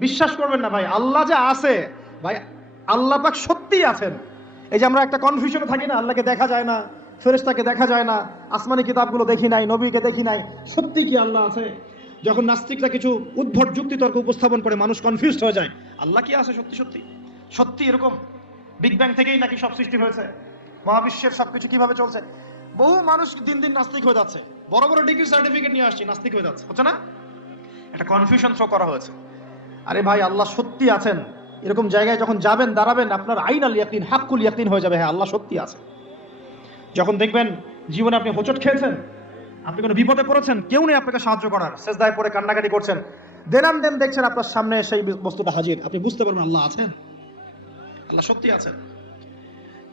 বিশ্বাস করবেন না ভাই, আল্লাহ যে আছে, ভাই, আল্লাহ পাক সত্যিই আছেন। এই যে আমরা একটা কনফিউশনে থাকি না, আল্লাহকে দেখা যায় না, ফেরেশতাকে দেখা যায় না, আসমানি কিতাবগুলো দেখি নাই, নবীকে দেখি নাই, সত্যি কি আল্লাহ আছে? যখন নাস্তিকরা কিছু উদ্ভট যুক্তিতর্ক উপস্থাপন করে, মানুষ কনফিউজড হয়ে যায়, আল্লাহ কি আছে সত্যি সত্যি? সত্যি এরকম? বিগ ব্যাং থেকেই নাকি সব সৃষ্টি হয়েছে? মহাবিশ্বের সবকিছু কীভাবে চলছে? বহু মানুষ দিন দিন নাস্তিক হয়ে যাচ্ছে। বড় বড় ডিগ্রি সার্টিফিকেট নিয়ে আসছি, নাস্তিক হয়ে যাচ্ছে। হচ্ছে না? একটা কনফিউশন শো করা হয়েছে। আরে ভাই, আল্লাহ সত্যি আছেন। এরকম জায়গায় যখন যাবেন, দাঁড়াবেন, আপনার আইন আল ইয়াকিন, হাক্কুল ইয়াকিন হয়ে যাবে। হ্যাঁ আল্লাহ সত্যি আছে যখন দেখবেন জীবনে আপনি হোঁচট খেয়েছেন, আপনি কোনো বিপদে পড়েছেন, কেউ নেই আপনাকে সাহায্য করার। শেষদায় পরে কান্নাকাটি করছেন। দেনান দেন দেখছেন আপনার সামনে সেই বস্তুটা হাজির। আপনি বুঝতে পারবেন আল্লাহ আছেন? আল্লাহ সত্যি আছেন।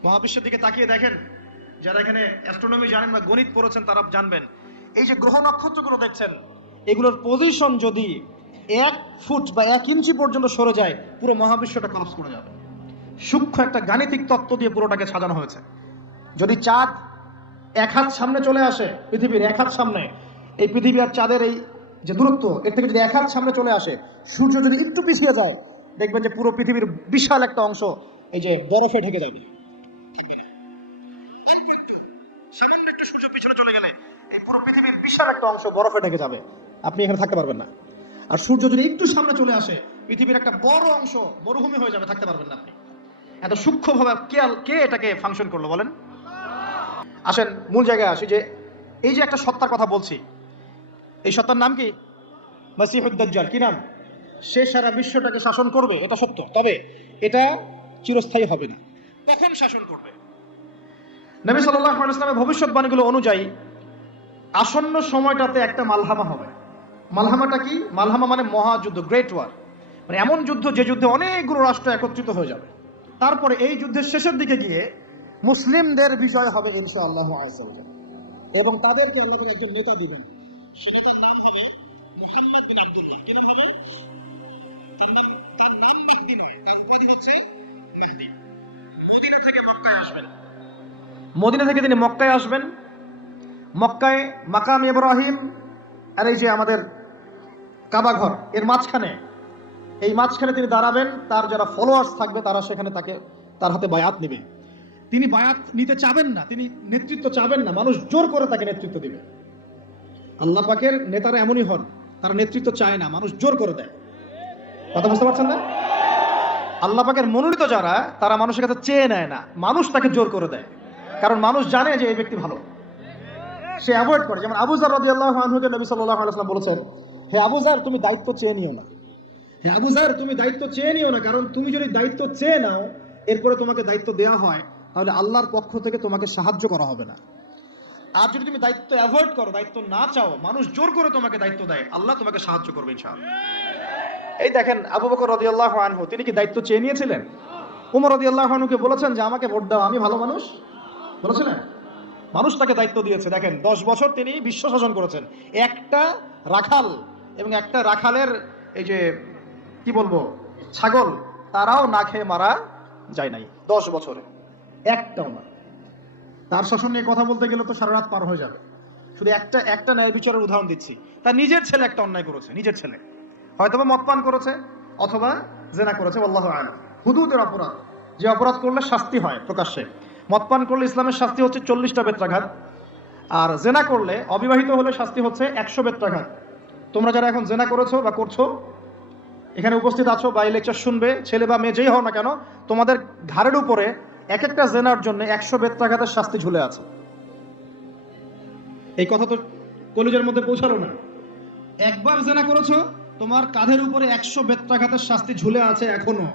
মহাবিশ্বের দিকে তাকিয়ে দেখেন, যারা এখানে অ্যাস্ট্রোনমি জানেন বা গণিত পড়েছেন, তারা জানবেন। এই যে গ্রহ নক্ষত্রগুলো দেখছেন, এগুলোর পজিশন যদি এক ফুট বা এক ইঞ্চি পর্যন্ত সরে যায় পুরো মহাবিশ্বটা কলাপস করে যাবে। সূক্ষ্ম একটা গাণিতিক তত্ত্ব দিয়ে পুরোটাকে সাজানো হয়েছে। যদি চাঁদ এক হাত সামনে চলে আসে পৃথিবীর এক হাত সামনে এই পৃথিবী আর চাঁদের এই যে দূরত্ব এর থেকে যদি এক হাত সামনে চলে আসে সূর্য যদি একটু পিছিয়ে যায় দেখবেন যে পুরো পৃথিবীর বিশাল একটা অংশ এই যে বরফে ঢেকে একটু, সামান্য একটু সূর্য পিছনে চলে গেলে এই পুরো পৃথিবীর বিশাল একটা অংশ বরফে ঢেকে যাবে। আপনি এখানে থাকতে পারবেন না। আর সূর্য যদি একটু সামনে চলে আসে, পৃথিবীর একটা বড় অংশ মরুভূমি হয়ে যাবে, থাকতে পারবেন না আপনি। এত সূক্ষ্মভাবে কে কে এটাকে ফাংশন করল বলেন? আসেন, মূল জায়গায় আসি যে, এই যে একটা সত্তার কথা বলছি, এই সত্তার নাম কি? মাসিহুদ্দাজ্জাল। কি নাম? সে সারা বিশ্বটাকে শাসন করবে, এটা সত্য। তবে এটা চিরস্থায়ী হবে না। কখন শাসন করবে? নবী আলাইহি ইসলামের ভবিষ্যৎবাণীগুলো অনুযায়ী আসন্ন সময়টাতে একটা মালহামা হবে। মালহামাটা কি? মালহামা মানে মহাযুদ্ধ গ্রেট ওয়ার মানে এমন যুদ্ধ যে যুদ্ধে অনেকগুলো রাষ্ট্র একত্রিত হয়ে যাবে। তারপরে এই যুদ্ধের শেষের দিকে গিয়ে মুসলিমদের বিজয় হবে ইনশাআল্লাহ আলাইহি এবং তাদেরকে আল্লাহ একজন নেতা দিবেন। সে নেতার নাম হবে মুহাম্মদ বিন আব্দুল্লাহ। কি হবে? তার নাম তার নাম মাহদি নয় থেকে মক্কায় আসবেন। মদিনা থেকে তিনি মক্কায় আসবেন। মক্কায় মাকাম ইব্রাহিম, আর এই যে আমাদের কাবাঘর, এর মাঝখানে। এই মাঝখানে তিনি দাঁড়াবেন, তার যারা ফলোয়ার্স থাকবে, তারা সেখানে তাকে, তার হাতে বায়াত নেবে। তিনি বায়াত নিতে চাবেন না, তিনি নেতৃত্ব চাবেন না, মানুষ জোর করে তাকে নেতৃত্ব দিবে। আল্লাহ পাকের নেতারা এমনই হন, তারা নেতৃত্ব চায় না, মানুষ জোর করে দেয়। কথা বুঝতে পারছেন না? আল্লাহ পাকের মনোনীত যারা, তারা মানুষের কাছে চেয়ে নেয় না, মানুষ তাকে জোর করে দেয়। কারণ মানুষ জানে যে এই ব্যক্তি ভালো। সে অ্যাভয়েড করে, যেমন আবুজার রাজি আল্লাহ আনহুকে নবী সাল্লাহ আলাইসলাম বলেছেন হে আবুজার তুমি দায়িত্ব চেয়ে নিও না। হে আবুজার তুমি দায়িত্ব চেয়ে নিও না কারণ তুমি যদি দায়িত্ব চেয়ে নাও এরপরে তোমাকে দায়িত্ব দেওয়া হয় তাহলে আল্লাহর পক্ষ থেকে তোমাকে সাহায্য করা হবে না। আর যদি তুমি দায়িত্ব অ্যাভয়েড করো দায়িত্ব না চাও মানুষ জোর করে তোমাকে দায়িত্ব দেয় আল্লাহ তোমাকে সাহায্য করবে ইনশাআল্লাহ। এই দেখেন আবু বকর রাদিয়াল্লাহু আনহু তিনি কি দায়িত্ব চেয়ে নিয়েছিলেন? উমর রাদিয়াল্লাহু আনহুকে বলেছেন যে আমাকে ভোট দাও আমি ভালো মানুষ? বলেছিলেন মানুষ তাকে দায়িত্ব দিয়েছে। দেখেন দশ বছর তিনি বিশ্ব শাসন করেছেন। একটা রাখাল এবং একটা রাখালের এই যে কি বলব ছাগল তারাও না খেয়ে মারা যায় নাই। দশ বছরে। একটাও না। তার শাসন নিয়ে কথা বলতে গেলে তো সারা রাত পার হয়ে যাবে। শুধু একটা একটা ন্যায় বিচারের উদাহরণ দিচ্ছি। তার নিজের ছেলে একটা অন্যায় করেছে নিজের ছেলে। হয়তোবা মদ পান করেছে অথবা জেনা করেছে আল্লাহ আলম। হুদুদের অপরাধ। যে অপরাধ করলে শাস্তি হয় প্রকাশ্যে। মদ পান করলে ইসলামের শাস্তি হচ্ছে চল্লিশটা বেত্রাঘাত। আর জেনা করলে অবিবাহিত হলে শাস্তি হচ্ছে একশো বেত্রাঘাত। তোমরা যারা এখন জেনা করেছ বা করছ, এখানে উপস্থিত আছো বা এই লেকচার শুনবে, ছেলে বা মেয়ে যেই হও না কেন, তোমাদের ঘাড়ের উপরে এক একটা জেনার জন্য একশো বেত্রাঘাতের শাস্তি ঝুলে আছে। এই কথা তো কলেজের মধ্যে পৌঁছালো না। একবার জেনা করেছ, তোমার কাঁধের উপরে একশো বেত্রাঘাতের শাস্তি ঝুলে আছে এখনও।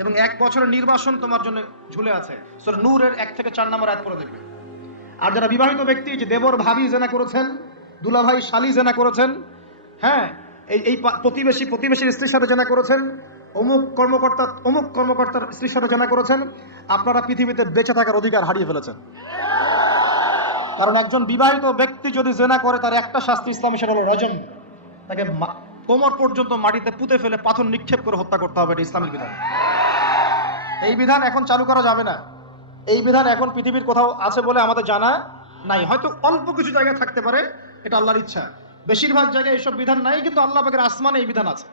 এবং এক বছরের নির্বাসন তোমার জন্য ঝুলে আছে। সর নূরের এক থেকে চার নম্বর এক করে দেখবে। আর যারা বিবাহিত ব্যক্তি, যে দেবর ভাবি জেনা করেছেন, দুলাভাই শালি জেনা করেছেন হ্যাঁ এই এই প্রতিবেশী প্রতিবেশীর স্ত্রীর সাথে জেনা করেছেন, অমুক কর্মকর্তা অমুক কর্মকর্তার স্ত্রীর সাথে জেনা করেছেন, আপনারা পৃথিবীতে বেঁচে থাকার অধিকার হারিয়ে ফেলেছেন। কারণ একজন বিবাহিত ব্যক্তি যদি জেনা করে, তার একটা শাস্তি ইসলামী সেটা হলো রজম। তাকে কোমর পর্যন্ত মাটিতে পুঁতে ফেলে পাথর নিক্ষেপ করে হত্যা করতে হবে, এটা ইসলামের বিধান। এই বিধান এখন চালু করা যাবে না। এই বিধান এখন পৃথিবীর কোথাও আছে বলে আমাদের জানা নাই। হয়তো অল্প কিছু জায়গায় থাকতে পারে, এটা আল্লাহর ইচ্ছা। বেশিরভাগ জায়গায় এইসব বিধান নাই, কিন্তু আল্লাহ পাকের আসমানে এই বিধান আছে।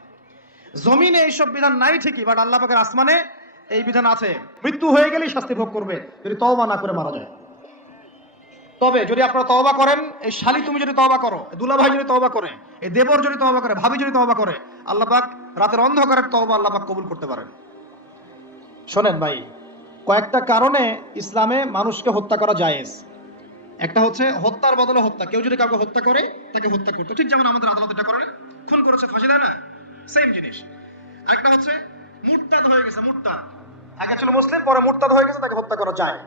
জমিনে এইসব বিধান নাই ঠিকই বাট আল্লাহ পাকের আসমানে এই বিধান আছে। মৃত্যু হয়ে গেলেই শাস্তি ভোগ করবে, যদি তওবা না করে মারা যায়। তবে যদি আপনারা তওবা করেন, এই শালি তুমি যদি তওবা করো দুলা ভাই যদি তওবা করে, এই দেবর যদি তওবা করে, ভাবি যদি তওবা করে, আল্লাহ পাক রাতের অন্ধকারের তওবা আল্লাহ পাক কবুল করতে পারেন। শোনেন ভাই, কয়েকটা কারণে ইসলামে মানুষকে হত্যা করা জায়েজ। একটা হচ্ছে হত্যার বদলে হত্যা। কেউ যদি কাউকে হত্যা করে, তাকে হত্যা করতে। ঠিক যেমন আমাদের আদালত এটা করে? খুন করেছে ফাঁসি দেয় না? সেম জিনিস। একটা হচ্ছে মুরতাদ হয়ে গেছে, মুরতাদ। আগে ছিল মুসলিম, পরে মুরতাদ হয়ে গেছে, তাকে হত্যা করা যায়।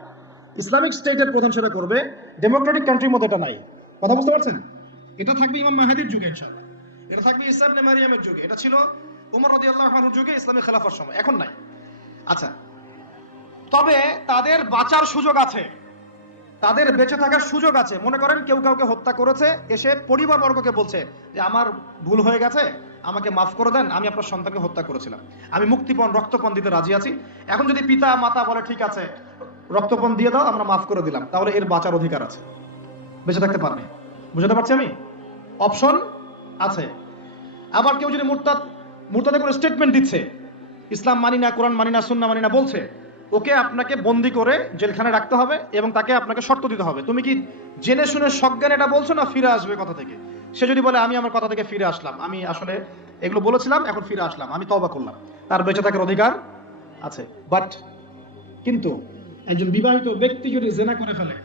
ইসলামিক স্টেটের প্রধান সেটা করবে, ডেমোক্রেটিক কান্ট্রির মধ্যে এটা নাই। কথা বুঝতে পারছেন? এটা থাকবে ইমাম মাহাদির যুগে, ইনশাআল্লাহ। এটা থাকবে ইসা ইবনে মারিয়ামের যুগে। এটা ছিল উমর রাদিয়াল্লাহু আনহুর যুগে ইসলামী খেলাফার সময়। এখন নাই। আচ্ছা। তবে তাদের বাঁচার সুযোগ আছে। তাদের বেঁচে থাকার সুযোগ আছে। মনে করেন কেউ কাউকে হত্যা করেছে, এসে পরিবারবর্গকে বলছে যে, আমার ভুল হয়ে গেছে, আমাকে মাফ করে দেন, আমি আপনার সন্তানকে হত্যা করেছিলাম। আমি মুক্তিপণ, রক্তপণ দিতে রাজি আছি। এখন যদি পিতা, মাতা বলে, ঠিক আছে, রক্তপণ দিয়ে দাও, আমরা মাফ করে দিলাম। তাহলে এর বাঁচার অধিকার আছে। বেঁচে থাকতে পারবে। বুঝতে পারছি আমি? অপশন আছে। আবার কেউ যদি মুরতাদ, মুরতাদে কোনো স্টেটমেন্ট দিচ্ছে, ইসলাম মানি না, কোরআন মানি না সুন্না মানি না, বলছে ওকে আপনাকে বন্দি করে জেলখানে রাখতে হবে এবং তাকে আপনাকে শর্ত দিতে হবে। তুমি কি জেনে শুনে সজ্ঞান এটা বলছো না ফিরে আসবে কথা থেকে? সে যদি বলে, আমি আমার কথা থেকে ফিরে আসলাম। আমি আসলে এগুলো বলেছিলাম, এখন ফিরে আসলাম। আমি তওবা করলাম। তার বেঁচে থাকার অধিকার আছে। বাট কিন্তু একজন বিবাহিত ব্যক্তি যদি জেনা করে ফেলে,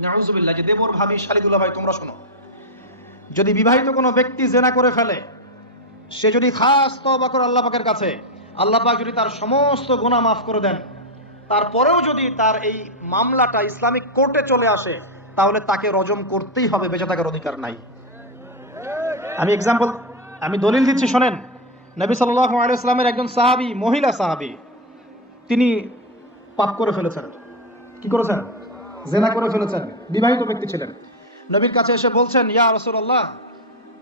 নাউজুবিল্লাহ, যে দেবর ভাবি শালিদুল্লাহ ভাই, তোমরা শোনো। যদি বিবাহিত কোনো ব্যক্তি জেনা করে ফেলে, সে যদি খাস তওবা করে আল্লাহ পাকের কাছে, আল্লাহ পাক যদি তার সমস্ত গোনা মাফ করে দেন তারপরেও যদি তার এই মামলাটা ইসলামিক কোর্টে চলে আসে, তাহলে তাকে রজম করতেই হবে, বেঁচে থাকার অধিকার নাই। আমি এক্সাম্পল আমি দলিল দিচ্ছি, শোনেন। নবী আলাইহি একজন সাহাবী, মহিলা সাহাবী, তিনি পাপ করে ফেলেছেন। কি করেছেন? জেনা করে ফেলেছেন। বিবাহিত ব্যক্তি ছিলেন। নবীর কাছে এসে বলছেন, ইয়া রাসূলুল্লাহ,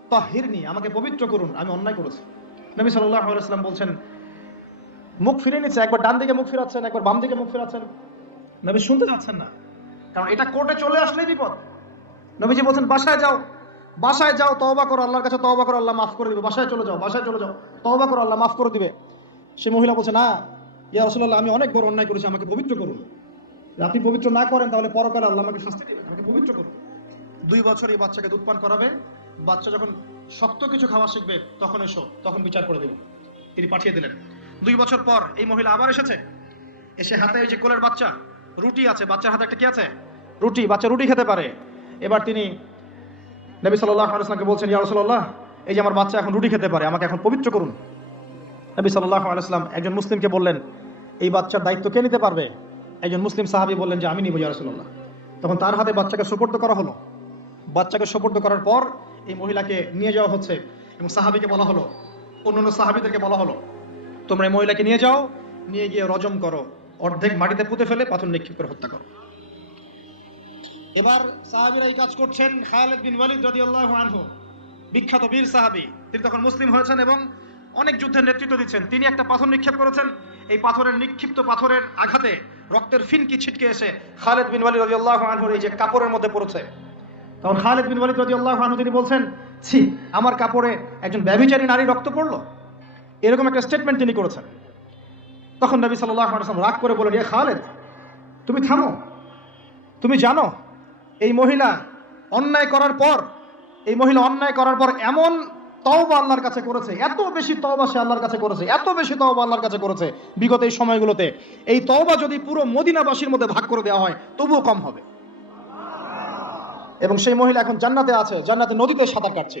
তাহিরনি, আমাকে পবিত্র করুন, আমি অন্যায় করেছি। নবী সাল্লাল্লাহু আলাইহি সাল্লাম বলছেন মুখ ফিরে নিচ্ছে, একবার ডান দিকে মুখ ফিরাচ্ছেন, একবার বাম দিকে মুখ ফিরাচ্ছেন। নবী শুনতে যাচ্ছেন না। কারণ এটা কোর্টে চলে আসলেই বিপদ। নবীজি বলছেন, বাসায় যাও বাসায় যাও, তওবা করো, আল্লাহর কাছে তওবা করো, আল্লাহ মাফ করে দিবে। বাসায় চলে যাও, বাসায় চলে যাও, তওবা করো, আল্লাহ মাফ করে দিবে। সে মহিলা বলছে, না, ইয়া রাসূলুল্লাহ, আমি অনেক বড় অন্যায় করেছি, আমাকে পবিত্র করুন। আপনি পবিত্র না করেন, তাহলে পরকালে আল্লাহ আমাকে শাস্তি দিবেন, আমাকে পবিত্র করুন। দুই বছর এই বাচ্চাকে দুধ পান করাবে, বাচ্চা যখন শক্ত কিছু খাওয়া শিখবে তখন এসো তখন বিচার করে দেবেন তিনি পাঠিয়ে দিলেন। দুই বছর পর এই মহিলা আবার এসেছে। এসে হাতে এই যে কোলের বাচ্চা, রুটি আছে। বাচ্চার হাতে একটা কি আছে? রুটি, বাচ্চা রুটি খেতে পারে। এবার তিনি নবী ওয়াসাল্লামকে বলছেন, ইয়া রাসূলুল্লাহ, এই যে আমার বাচ্চা এখন রুটি খেতে পারে, আমাকে এখন পবিত্র করুন। নবী আলাইহি একজন মুসলিমকে বললেন, এই বাচ্চার দায়িত্ব কে নিতে পারবে? একজন মুসলিম সাহাবী বললেন যে, আমি নিব, ইয়া রাসূলুল্লাহ। তখন তার হাতে বাচ্চাকে সুপর্দ করা হলো। বাচ্চাকে সুপর্দ করার পর এই মহিলাকে নিয়ে যাওয়া হচ্ছে এবং সাহাবীকে বলা হলো অন্য অন্য সাহাবীদেরকে বলা হলো। তোমরা এই মহিলাকে নিয়ে যাও, নিয়ে গিয়ে রজম করো। অর্ধেক মাটিতে পুঁতে ফেলে পাথর নিক্ষেপ করে হত্যা করো। এবার সাহাবীরা এই কাজ করছেন খালেদ বিন ওয়ালিদ রাদিয়াল্লাহু আনহু। বিখ্যাত বীর সাহাবী। তিনি তখন মুসলিম হয়েছেন এবং অনেক যুদ্ধের নেতৃত্ব দিচ্ছেন। তিনি একটা পাথর নিক্ষেপ করেছেন। এই পাথরের নিক্ষিপ্ত পাথরের আঘাতে রক্তের ফিনকি ছিটকে এসে খালেদ বিন ওয়ালিদ রাদিয়াল্লাহু আনহুর এই যে কাপড়ের মধ্যে পড়েছে। তখন খালেদ বিন ওয়ালিদ রাদিয়াল্লাহু আনহু তিনি বলছেন, ছি, আমার কাপড়ে একজন ব্যভিচারী নারী রক্ত পড়ল? এরকম একটা স্টেটমেন্ট তিনি করেছেন। তখন নবী আলাইহি রাগ করে বলেন এ খালেদ, তুমি থামো। তুমি জানো, এই মহিলা অন্যায় করার পর, এই মহিলা অন্যায় করার পর এমন তওবা আল্লাহর কাছে করেছে, এত বেশি তওবা সে আল্লাহর কাছে করেছে, এত বেশি তওবা আল্লাহর কাছে করেছে বিগত এই সময়গুলোতে। এই তওবা যদি পুরো মদিনাবাসীর মধ্যে ভাগ করে দেওয়া হয়, তবুও কম হবে। এবং সেই মহিলা এখন জান্নাতে আছে জান্নাতে নদীতে সাঁতার কাটছে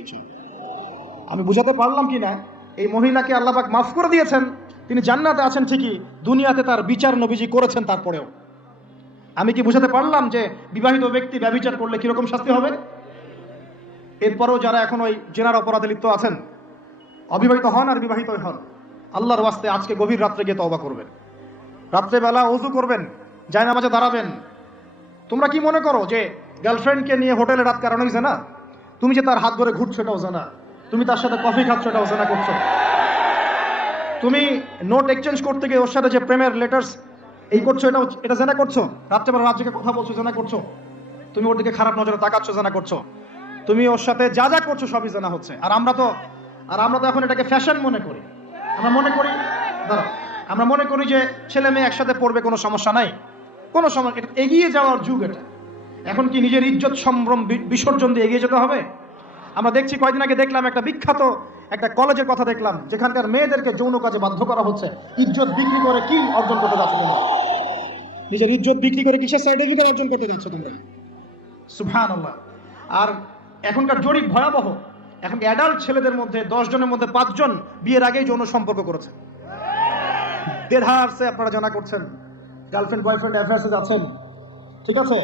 আমি বুঝাতে পারলাম কি না? এই মহিলাকে আল্লাপাক মাফ করে দিয়েছেন। তিনি জান্নাতে আছেন ঠিকই, দুনিয়াতে তার বিচার নবীজি করেছেন তারপরেও। আমি কি বুঝাতে পারলাম যে বিবাহিত ব্যক্তি ব্যবিচার করলে কীরকম শাস্তি হবে? এরপরেও যারা এখন ওই জেনার অপরাধে লিপ্ত আছেন, অবিবাহিত হন আর বিবাহিত হন, আল্লাহর ওয়াস্তে আজকে গভীর রাত্রে গিয়ে তবা করবেন। রাত্রেবেলা অজু করবেন যায় নামাজে দাঁড়াবেন। তোমরা কি মনে করো যে গার্লফ্রেন্ডকে নিয়ে হোটেলে রাত কারণ হয়েছে না? তুমি যে তার হাত ধরে ঘুরছো এটাও জানা। তুমি তার সাথে কফি খাচ্ছ এটাও জানা করছ। তুমি নোট এক্সচেঞ্জ করতে গিয়ে ওর সাথে যে প্রেমের লেটার্স এই করছ এটা এটা জানা করছ? রাত্রেবেলা রাত জেগে কথা বলছো, জানা করছ? তুমি ওর দিকে খারাপ নজরে তাকাচ্ছ, জানা করছ? তুমি ওর সাথে যা যা করছ, সবই জানা হচ্ছে। আর আমরা তো আর আমরা তো এখন এটাকে ফ্যাশন মনে করি। আমরা মনে করি দাঁড়াও। আমরা মনে করি যে ছেলে মেয়ে একসাথে পড়বে, কোনো সমস্যা নাই। কোনো সমস্যা এটা এগিয়ে যাওয়ার যুগ এটা। এখন কি নিজের ইজ্জত সম্ভ্রম বিসর্জন দিয়ে এগিয়ে যেতে হবে? আমরা দেখছি কয়েকদিন আগে দেখলাম একটা বিখ্যাত একটা কলেজের কথা দেখলাম, যেখানকার মেয়েদেরকে যৌন কাজে বাধ্য করা হচ্ছে। ইজ্জত বিক্রি করে কি অর্জন করতে যাচ্ছে তোমরা? নিজের ইজ্জত বিক্রি করে কিসের সার্টিফিকেট অর্জন করতে যাচ্ছ তোমরা? সুবহান আর এখনকার জরিপ ভয়াবহ। এখন অ্যাডাল্ট ছেলেদের মধ্যে, দশ জনের মধ্যে পাঁচজন বিয়ের আগেই যৌন সম্পর্ক করেছে। দেড়হারসে আপনারা জানা করছেন। গার্লফ্রেন্ড বয়ফ্রেন্ড অ্যাফেয়ার্সে যাচ্ছেন। ঠিক আছে?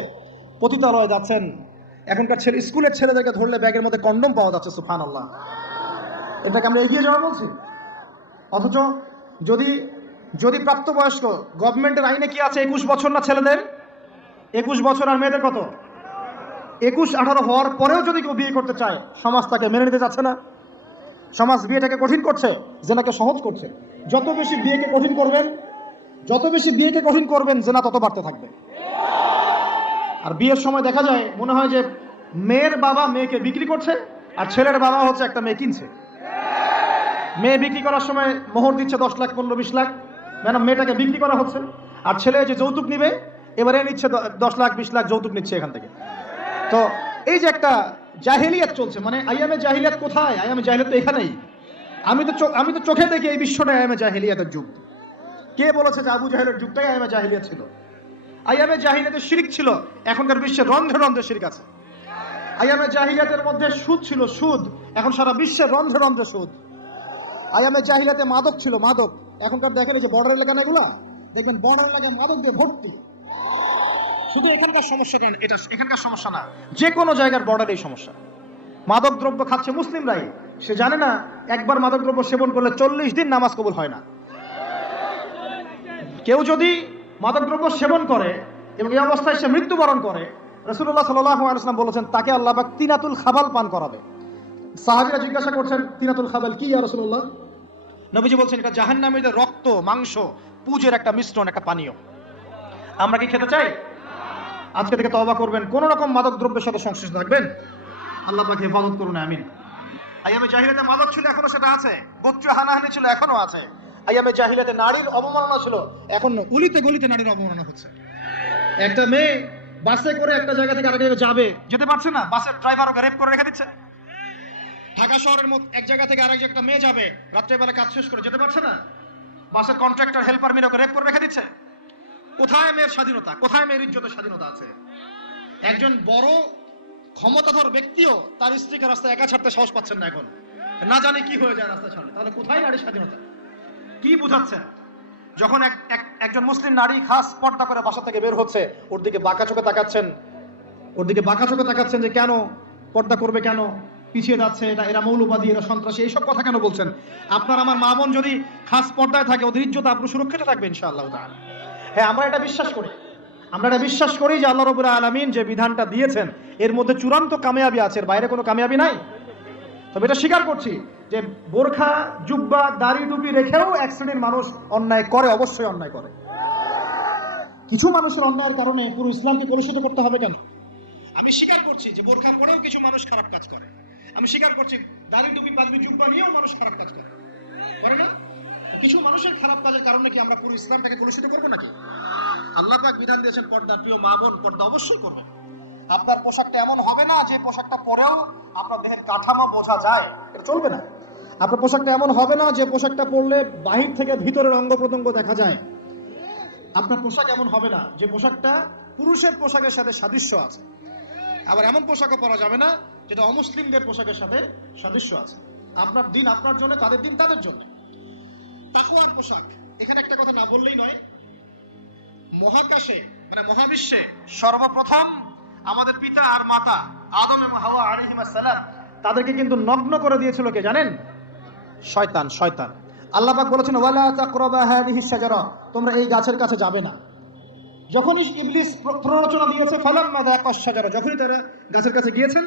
পতিতালয়ে যাচ্ছেন। এখনকার ছেলে স্কুলের ছেলেদেরকে ধরলে ব্যাগের মধ্যে কন্ডম পাওয়া যাচ্ছে সুফান আল্লাহ এটাকে আমরা এগিয়ে যাওয়া বলছি। অথচ যদি যদি প্রাপ্তবয়স্ক গভর্নমেন্টের আইনে কি আছে? একুশ বছর না ছেলেদের? একুশ বছর আর মেয়েদের কত? একুশ, আঠারো হওয়ার পরেও যদি কেউ বিয়ে করতে চায়, সমাজ তাকে মেনে নিতে যাচ্ছে না। সমাজ বিয়েটাকে কঠিন করছে জেনাকে সহজ করছে। যত বেশি বিয়েকে কঠিন করবেন যত বেশি বিয়েকে কঠিন করবেন জেনা তত বাড়তে থাকবে। আর বিয়ের সময় দেখা যায়, মনে হয় যে মেয়ের বাবা মেয়েকে বিক্রি করছে আর ছেলের বাবা হচ্ছে একটা মেয়ে কিনছে। মেয়ে বিক্রি করার সময় মোহর দিচ্ছে দশ লাখ, পনেরো, বিশ লাখ। ম্যাডাম, মেয়েটাকে বিক্রি করা হচ্ছে। আর ছেলে যে যৌতুক নিবে, এবারে নিচ্ছে দশ লাখ, বিশ লাখ যৌতুক নিচ্ছে এখান থেকে। তো এই যে একটা জাহেলিয়াত চলছে মানে আইয়ামে জাহিলিয়াত কোথায়? আইয়ামে জাহিলিয়াত তো এখানেই। আমি তো আমি তো চোখে দেখি এই বিশ্বটা আইয়ামে জাহিলিয়াতের যুগ। কে বলেছে যে আবু জাহেলের যুগটাই আইয়ামে জাহিলিয়াত ছিল? আইয়ামে জাহিলিয়াতের শিরিক ছিল এখনকার বিশ্বে রন্ধ্রে রন্ধ্রে শিরিক আছে। আইয়ামে জাহিলিয়াতের মধ্যে সুদ ছিল সুদ। এখন সারা বিশ্বে রন্ধ্রে রন্ধ্রে সুদ। আইয়ামে জাহিলিয়াতে মাদক ছিল মাদক। এখনকার দেখেন এই যে বর্ডার এলাকা না এগুলা? দেখবেন বর্ডার এলাকায় মাদক দিয়ে ভর্তি। শুধু এখানকার সমস্যা না, এটা এখানকার সমস্যা না। যে কোনো জায়গার বর্ডার এই সমস্যা। মাদক দ্রব্য খাচ্ছে মুসলিমরাই। সে জানে না একবার মাদক দ্রব্য সেবন করলে চল্লিশ দিন নামাজ কবুল হয় না। কেউ যদি মাদক দ্রব্য সেবন করে এবং এই অবস্থায় সে মৃত্যুবরণ করে রসুল্লাহ সাল্লাম বলেছেন, তাকে আল্লাহ পাক তিনাতুল খাবাল পান করাবে। সাহাবিরা জিজ্ঞাসা করছেন, তিনাতুল খাবাল কি রসুল্লাহ নবীজি বলছেন, এটা জাহান জাহান্নামীদের রক্ত, মাংস, পুজের একটা মিশ্রণ, একটা পানীয়। আমরা কি খেতে চাই? আজকে থেকে তওবা করবেন, কোন রকম মাদক দ্রব্যের সাথে সংশ্লিষ্ট থাকবেন? আল্লাহ পাকে হেফাজত করুন, আমিন। আইয়ামে জাহিলাতে মাদক ছিল, এখনও সেটা আছে। গোত্র হানাহানি ছিল, এখনও আছে। আইয়ামে জাহিলাতে নারীর অবমাননা ছিল। এখন উলিতে গলিতে নারীর অবমাননা হচ্ছে। একটা মেয়ে বাসে করে একটা জায়গা থেকে আরেক জায়গায় যাবে। যেতে পারছে না বাসের ড্রাইভার ওকে রেপ করে রেখে দিচ্ছে। ঢাকা শহরের মধ্যে এক জায়গা থেকে আরেক একটা মেয়ে যাবে রাত্রেবেলা কাজ শেষ করে যেতে পারছে না। বাসের কন্ট্রাক্টর হেল্পার মিলে ওকে রেপ করে রেখে দিচ্ছে। কোথায় মেয়ের স্বাধীনতা? কোথায় মেয়ের ইজ্জতের স্বাধীনতা আছে? একজন বড় ক্ষমতাধর ব্যক্তিও তার স্ত্রীকে রাস্তায় একা ছাড়তে সাহস পাচ্ছেন না এখন। না জানে কি হয়ে যায় রাস্তা ছাড়লে। তাহলে কোথায় নারীর স্বাধীনতা? কি বুঝাচ্ছেন? যখন এক এক- একজন মুসলিম নারী খাস পর্দা করে বাসা থেকে বের হচ্ছে, ওর দিকে বাঁকা চোখে তাকাচ্ছেন। ওর দিকে বাঁকা চোখে তাকাচ্ছেন যে, কেন? পর্দা করবে কেন? পিছিয়ে যাচ্ছে এটা, এরা মৌলবাদী, এরা সন্ত্রাসী, এইসব কথা কেন বলছেন? আপনার আমার মা বোন যদি খাস পর্দায় থাকে, ওদের ইজ্জত আপনার সুরক্ষিত থাকবে ইনশাআল্লাহ তাআলা। হ্যাঁ আমরা এটা বিশ্বাস করি। আমরা এটা বিশ্বাস করি যে আল্লাহ রবুল্লাহ আলমিন যে বিধানটা দিয়েছেন, এর মধ্যে চূড়ান্ত কামিয়াবি আছে, এর বাইরে কোনো কামিয়াবি নাই। তবে এটা স্বীকার করছি যে বোরখা, জুব্বা, দাড়ি টুপি রেখেও এক শ্রেণির মানুষ অন্যায় করে, অবশ্যই অন্যায় করে। কিছু মানুষের অন্যায়ের কারণে পুরো ইসলামকে কলুষিত করতে হবে কেন? আমি স্বীকার করছি যে বোরখা পরেও কিছু মানুষ খারাপ কাজ করে। আমি স্বীকার করছি দাড়ি, টুপি পাগড়ি জুব্বা নিয়েও মানুষ খারাপ কাজ করে। করে না? কিছু মানুষের খারাপ কাজের কারণে কি আমরা পুরো ইসলামটাকে কলুষিত করব নাকি? আল্লাহ পাক বিধান দিয়েছেন, পর্দা প্রিয় মা বোন, পর্দা অবশ্যই করবে আপনার পোশাকটা এমন হবে না যে পোশাকটা পরেও আপনার দেহের কাঠামো বোঝা যায়। এটা চলবে না। আপনার পোশাকটা এমন হবে না যে পোশাকটা পরলে বাহির থেকে ভিতরের অঙ্গ প্রত্যঙ্গ দেখা যায়। আপনার পোশাক এমন হবে না যে পোশাকটা পুরুষের পোশাকের সাথে সাদৃশ্য আছে। আবার এমন পোশাকও পরা যাবে না যেটা অমুসলিমদের পোশাকের সাথে সাদৃশ্য আছে। আপনার দিন আপনার জন্য, তাদের দিন তাদের জন্য। তাকওয়ার পোশাক। এখানে একটা কথা না বললেই নয়। মহাকাশে মানে মহাবিশ্বে সর্বপ্রথম আমাদের পিতা আর মাতা আদম এবং হাওয়া আলাইহিস সালাম তাদেরকে কিন্তু নগ্ন করে দিয়েছিল কে জানেন? শয়তান শয়তান। আল্লাহ পাক বলেছেন, ওয়ালা তাকরাবা হাদিহি শাজারা। তোমরা এই গাছের কাছে যাবে না। যখনই ইবলিস প্ররোচনা দিয়েছে, ফালাম্মা যাকাশ শাজারা। যখনই তারা গাছের কাছে গিয়েছেন,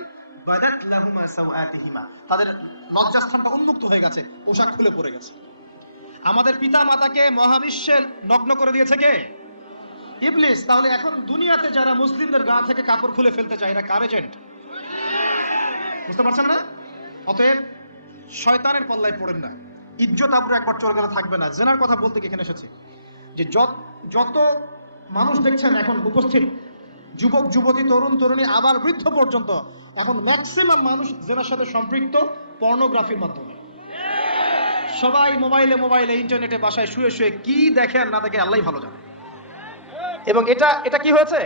বাদাত লাহুমা তাদের লজ্জাস্থানটা উন্মুক্ত হয়ে গেছে, পোশাক খুলে পড়ে গেছে। আমাদের পিতা মাতাকে মহাবিশ্বের নগ্ন করে দিয়েছে কে? ইবলিস, তাহলে এখন দুনিয়াতে যারা মুসলিমদের গা থেকে কাপড় খুলে ফেলতে চায় এরা কার এজেন্ট বুঝতে পারছেন না? অতএব শয়তানের পল্লায় পড়েন না। ইজ্জত আবরু একবার চলে গেলে থাকবে না। জেনার কথা বলতে এখানে এসেছি। যে যত যত মানুষ দেখছেন এখন উপস্থিত, যুবক, যুবতী, তরুণ, তরুণী, আবার বৃদ্ধ পর্যন্ত, এখন ম্যাক্সিমাম মানুষ জেনার সাথে সম্পৃক্ত পর্নোগ্রাফির মাধ্যমে। সবাই মোবাইলে মোবাইলে ইন্টারনেটে বাসায় শুয়ে শুয়ে কি দেখে আর না দেখে আল্লাহ ভালো জানে। এবং এটা এটা কি হয়েছে?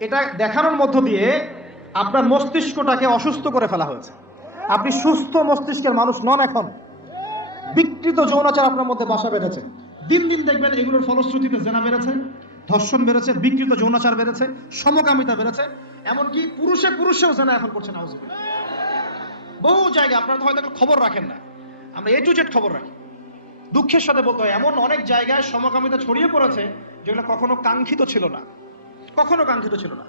এটা দেখানোর মধ্য দিয়ে আপনার মস্তিষ্কটাকে অসুস্থ করে ফেলা হয়েছে। আপনি সুস্থ মস্তিষ্কের মানুষ নন এখন। বিকৃত যৌনাচার আপনার মধ্যে বাসা বেড়েছে দিন দিন দেখবেন এগুলোর ফলশ্রুতিতে জেনা বেড়েছে, ধর্ষণ বেড়েছে, বিকৃত যৌনাচার বেড়েছে, সমকামিতা বেড়েছে। এমনকি পুরুষে পুরুষেও জেনা এখন করছে না বহু জায়গায় আপনারা হয়তো খবর রাখেন না। আমরা এ টু জেড খবর রাখি। দুঃখের সাথে বলতে হয়, এমন অনেক জায়গায় সমকামিতা ছড়িয়ে পড়েছে যেগুলো কখনো কাঙ্ক্ষিত ছিল না। কখনো কাঙ্ক্ষিত ছিল না।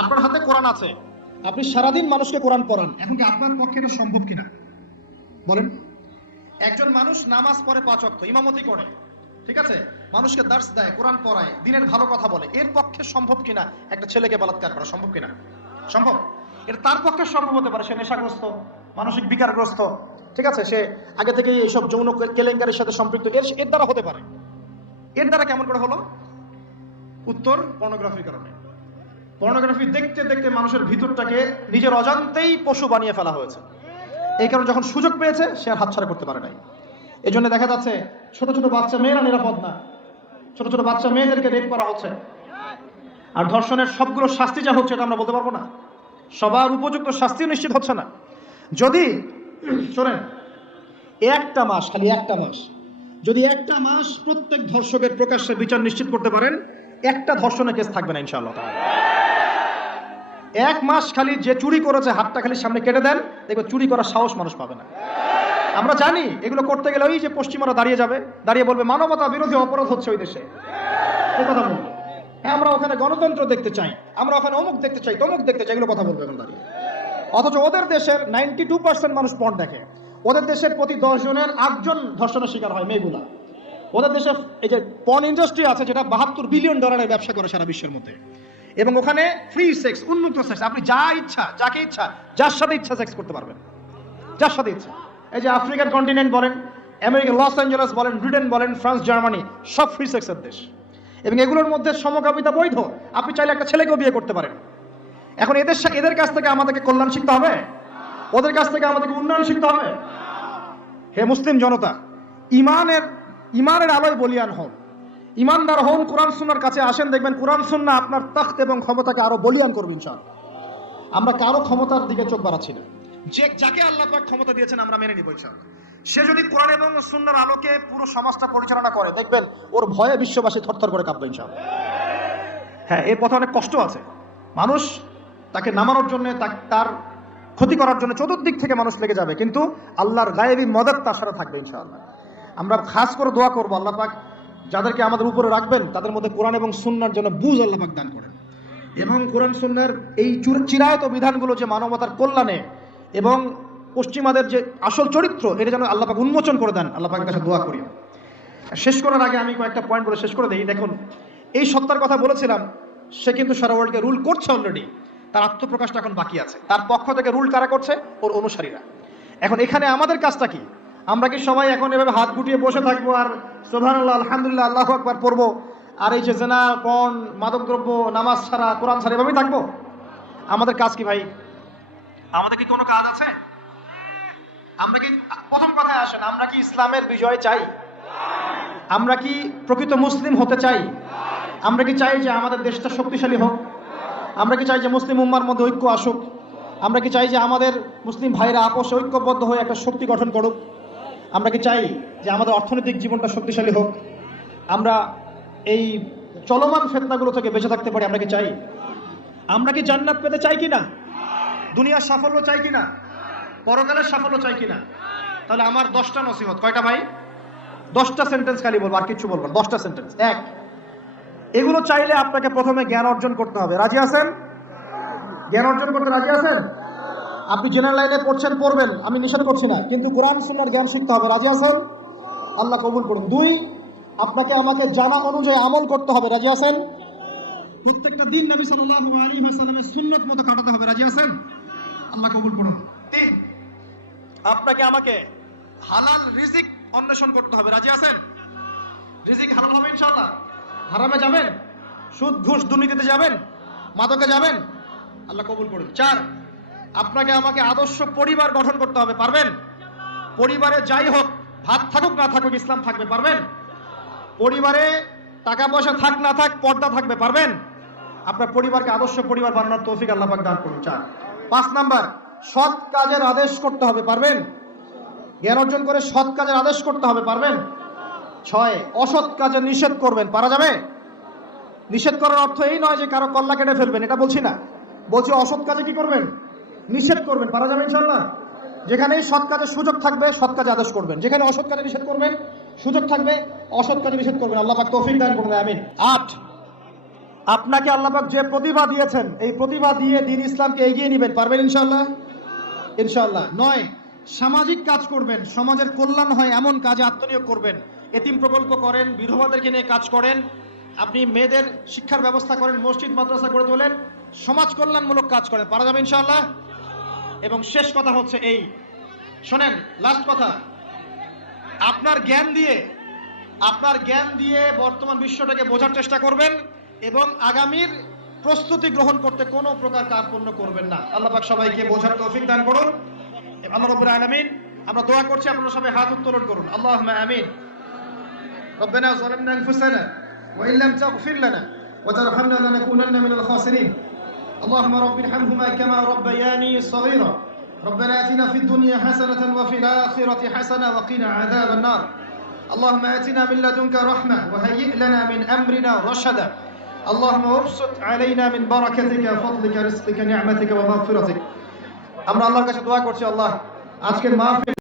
আপনার হাতে কোরআন আছে। আপনি সারাদিন মানুষকে কোরআন পড়ান। এখন কি আপনার পক্ষে এটা সম্ভব কিনা? বলেন। একজন মানুষ নামাজ পড়ে পাঁচ অক্ত ইমামতি করে, ঠিক আছে? মানুষকে দার্স দেয়, কোরআন পড়ায়, দিনের ভালো কথা বলে। এর পক্ষে সম্ভব কিনা? একটা ছেলেকে বলাৎকার করা সম্ভব কিনা? সম্ভব? এটা তার পক্ষে সম্ভব হতে পারে, সে নেশাগ্রস্ত, মানসিক বিকারগ্রস্ত ঠিক আছে, সে আগে থেকে এইসব যৌন কেলেঙ্কারের সাথে সম্পৃক্ত। এর এর দ্বারা হতে পারে। এর দ্বারা কেমন করে হলো? উত্তর পর্নোগ্রাফির কারণে। পর্নোগ্রাফি দেখতে দেখতে মানুষের ভিতরটাকে নিজের অজান্তেই পশু বানিয়ে ফেলা হয়েছে। এই কারণে যখন সুযোগ পেয়েছে, সে আর হাতছাড়া করতে পারে নাই। এই জন্য দেখা যাচ্ছে, ছোট ছোট বাচ্চা মেয়েরা নিরাপদ না। ছোট ছোট বাচ্চা মেয়েদেরকে রেপ করা হচ্ছে। আর ধর্ষণের সবগুলো শাস্তি যা হচ্ছে, এটা আমরা বলতে পারব না। সবার উপযুক্ত শাস্তিও নিশ্চিত হচ্ছে না। যদি শোনেন, একটা মাস, খালি একটা মাস। যদি একটা মাস প্রত্যেক ধর্ষকের প্রকাশ্যে বিচার নিশ্চিত করতে পারেন, একটা ধর্ষণের কেস থাকবে না, ইনশাআল্লাহ। এক মাস খালি যে চুরি করেছে, হাতটা খালি সামনে কেটে দেন, দেখবে চুরি করার সাহস মানুষ পাবে না। আমরা জানি এগুলো করতে গেলে ওই যে পশ্চিমারা দাঁড়িয়ে যাবে, দাঁড়িয়ে বলবে, মানবতা বিরোধী অপরাধ হচ্ছে ওই দেশে। কথা হ্যাঁ আমরা ওখানে গণতন্ত্র দেখতে চাই, আমরা ওখানে অমুক দেখতে চাই, তমুক দেখতে চাই, এগুলো কথা বলবে এখন দাঁড়িয়ে। অথচ ওদের দেশের নাইনটি টু পার্সেন্ট মানুষ পণ দেখে। ওদের দেশের প্রতি দশ জনের আটজন ধর্ষণের শিকার হয়, মেয়েগুলা। ওদের দেশে এই যে পণ ইন্ডাস্ট্রি আছে, যেটা বাহাত্তর বিলিয়ন ডলারের ব্যবসা করে সারা বিশ্বের মধ্যে। এবং ওখানে ফ্রি সেক্স উন্মুক্ত সেক্স আপনি যা ইচ্ছা, যাকে ইচ্ছা, যার সাথে ইচ্ছা সেক্স করতে পারবেন। যার সাথে ইচ্ছা। এই যে আফ্রিকান কন্টিনেন্ট বলেন, আমেরিকা, লস অ্যাঞ্জেলস বলেন, ব্রিটেন বলেন, ফ্রান্স, জার্মানি, সব ফ্রি সেক্সের দেশ। এবং এগুলোর মধ্যে সমকামিতা বৈধ। আপনি চাইলে একটা ছেলেকেও বিয়ে করতে পারেন। এখন এদের এদের কাছ থেকে আমাদেরকে কল্যাণ শিখতে হবে? ওদের কাছ থেকে আমাদেরকে উন্নয়ন শিখতে হবে? হে মুসলিম জনতা, ইমানের ইমানের আলোয় বলিয়ান হন ইমানদার হন, কোরআন সুন্নার কাছে আসেন, দেখবেন কোরআন সুন্না আপনার তখ্ত এবং ক্ষমতাকে আরও বলিয়ান করবে ইনশাআল্লাহ। আমরা কারও ক্ষমতার দিকে চোখ বাড়াচ্ছি না। যে, যাকে আল্লাহ পাক ক্ষমতা দিয়েছেন, আমরা মেনে নিব ইনশাআল্লাহ। সে যদি কোরআন এবং সুন্নার আলোকে পুরো সমাজটা পরিচালনা করে, দেখবেন ওর ভয়ে বিশ্ববাসী থরথর করে কাঁপবে ইনশাআল্লাহ। হ্যাঁ এর পথে অনেক কষ্ট আছে। মানুষ তাকে নামানোর জন্য তার ক্ষতি করার জন্য চতুর্দিক থেকে মানুষ লেগে যাবে। কিন্তু আল্লাহর গায়েবি মদত তার সাথে থাকবে ইনশাআল্লাহ। আমরা খাস করে দোয়া করব আল্লাহ পাক, যাদেরকে আমাদের উপরে রাখবেন, তাদের মধ্যে কোরআন এবং সুন্নার জন্য বুঝ আল্লাহ পাক দান করেন। এবং কোরআন সুন্নার এই চুর- চিরায়ত বিধানগুলো যে মানবতার কল্যাণে এবং পশ্চিমাদের যে আসল চরিত্র, এটা যেন আল্লাহ পাক উন্মোচন করে দেন, আল্লাহ পাকের কাছে দোয়া করি। শেষ করার আগে আমি কয়েকটা পয়েন্ট বলে শেষ করে দিই। দেখুন, এই সত্তার কথা বলেছিলাম, সে কিন্তু সারা ওয়ার্ল্ডকে রুল করছে অলরেডি তার আত্মপ্রকাশটা এখন বাকি আছে। তার পক্ষ থেকে রুল কারা করছে? ওর অনুসারীরা। এখন এখানে আমাদের কাজটা কি? আমরা কি সবাই এখন এভাবে হাত গুটিয়ে বসে থাকব আর সোভানুল্লাহ আলহামদুলিল্লাহ, আল্লাহ আকবার পড়ব? আর এই যে জেনা, পণ, মাদকদ্রব্য, নামাজ ছাড়া, কোরআন ছাড়া এভাবেই থাকব? আমাদের কাজ কি ভাই? আমাদের কি কোনো কাজ আছে? আমরা কি, প্রথম কথায় আসেন, আমরা কি ইসলামের বিজয় চাই? আমরা কি প্রকৃত মুসলিম হতে চাই? আমরা কি চাই যে আমাদের দেশটা শক্তিশালী হোক? আমরা কি চাই যে মুসলিম উম্মার মধ্যে ঐক্য আসুক? আমরা কি চাই যে আমাদের মুসলিম ভাইরা আপোষে ঐক্যবদ্ধ হয়ে একটা শক্তি গঠন করুক? আমরা কি চাই যে আমাদের অর্থনৈতিক জীবনটা শক্তিশালী হোক? আমরা এই চলমান ফেতনাগুলো থেকে বেঁচে থাকতে পারি আমরা কি চাই? আমরা কি জান্নাত পেতে চাই কিনা দুনিয়ার সাফল্য চাই কিনা পরকালের সাফল্য চাই কিনা তাহলে আমার দশটা নসিহত। কয়টা ভাই? দশটা সেন্টেন্স খালি বলব আর কিছু বলব না, দশটা সেন্টেন্স এক এগুলো চাইলে আপনাকে প্রথমে জ্ঞান অর্জন করতে হবে। রাজি আছেন? জ্ঞান অর্জন করতে রাজি আছেন? আপনি জেনারেল লাইনে পড়ছেন, পড়বেন, আমি নিষেধ করছি না, কিন্তু কোরআন, সুন্নার জ্ঞান শিখতে হবে। রাজি আছেন? আল্লাহ কবুল করুন। দুই, আপনাকে আমাকে জানা অনুযায়ী আমল করতে হবে। রাজি আছেন? প্রত্যেকটা দিন নবী সাল্লাল্লাহু আলাইহি ওয়াসাল্লামের সুন্নাত মতো কাটাতে হবে। রাজি আছেন? আল্লাহ কবুল করুন। তিন, আপনাকে আমাকে হালাল রিজিক অন্বেষণ করতে হবে। রাজি আছেন? রিজিক হালাল হবে ইনশাআল্লাহ। হারামে যাবেন? সুদ, ঘুষ দুর্নীতিতে যাবেন? মাদকে যাবেন? আল্লাহ কবুল করুন। চার, আপনাকে আমাকে আদর্শ পরিবার গঠন করতে হবে, পারবেন? পরিবারে যাই হোক, ভাত থাকুক, না থাকুক, ইসলাম থাকবে, পারবেন? পরিবারে টাকা পয়সা থাক, না থাক, পর্দা থাকবে, পারবেন? আপনার পরিবারকে আদর্শ পরিবার বানানোর তৌফিক আল্লাহ পাক দান করুন। চার, পাঁচ নাম্বার, সৎ কাজের আদেশ করতে হবে, পারবেন? জ্ঞান অর্জন করে সৎ কাজের আদেশ করতে হবে, পারবেন? ছয়, অসৎ কাজে নিষেধ করবেন। পারা যাবে? নিষেধ করার অর্থ এই নয় যে কারও কল্লা কেটে ফেলবেন, এটা বলছি না। বলছি অসৎ কাজে কি করবেন? নিষেধ করবেন, পারা যাবে ইনশাল্লাহ যেখানে সৎ কাজের সুযোগ থাকবে, সৎ কাজে আদেশ করবেন। যেখানে অসৎ কাজে নিষেধ করবেন, সুযোগ থাকবে, অসৎ কাজে নিষেধ করবেন। আল্লাহ পাক তৌফিক দান করবে আমিন। আট, আপনাকে আল্লাহ পাক যে প্রতিভা দিয়েছেন, এই প্রতিভা দিয়ে দিন ইসলামকে এগিয়ে নেবেন। পারবেন ইনশাল্লাহ ইনশাল্লাহ নয়, সামাজিক কাজ করবেন। সমাজের কল্যাণ হয় এমন কাজে আত্মনিয়োগ করবেন। এতিম প্রকল্প করেন, বিধবাদেরকে নিয়ে কাজ করেন, আপনি মেয়েদের শিক্ষার ব্যবস্থা করেন, মসজিদ, মাদ্রাসা করে তোলেন, সমাজ কল্যাণমূলক কাজ করেন। পারা যাবে ইনশাআল্লাহ? এবং শেষ কথা হচ্ছে এই। শোনেন লাস্ট কথা। আপনার জ্ঞান দিয়ে, আপনার জ্ঞান দিয়ে বর্তমান বিশ্বটাকে বোঝার চেষ্টা করবেন এবং আগামীর প্রস্তুতি গ্রহণ করতে কোনো প্রকার কার্পণ্য করবেন না। আল্লাহ পাক সবাইকে বোঝার তৌফিক দান করুন। আল্লাহ রব্বুল আলামিন, আমরা দোয়া করছি আপনারা সবাই হাত উত্তোলন করুন। আল্লাহ আমিন। ربنا ظلمنا انفسنا وان لم تغفر لنا وترحمنا لنكونن من الخاسرين اللهم رب ارحمهما كما ربياني صغيرا ربنا اتنا في الدنيا حسنه وفي الاخره حسنه وقنا عذاب النار اللهم اتنا من لدنك رحمه وهيئ لنا من امرنا رشدا اللهم ابسط علينا من بركتك فضلك رزقك نعمتك ومغفرتك আমরা আল্লাহর কাছে দোয়া করছি আল্লাহ আজকের মাহফিল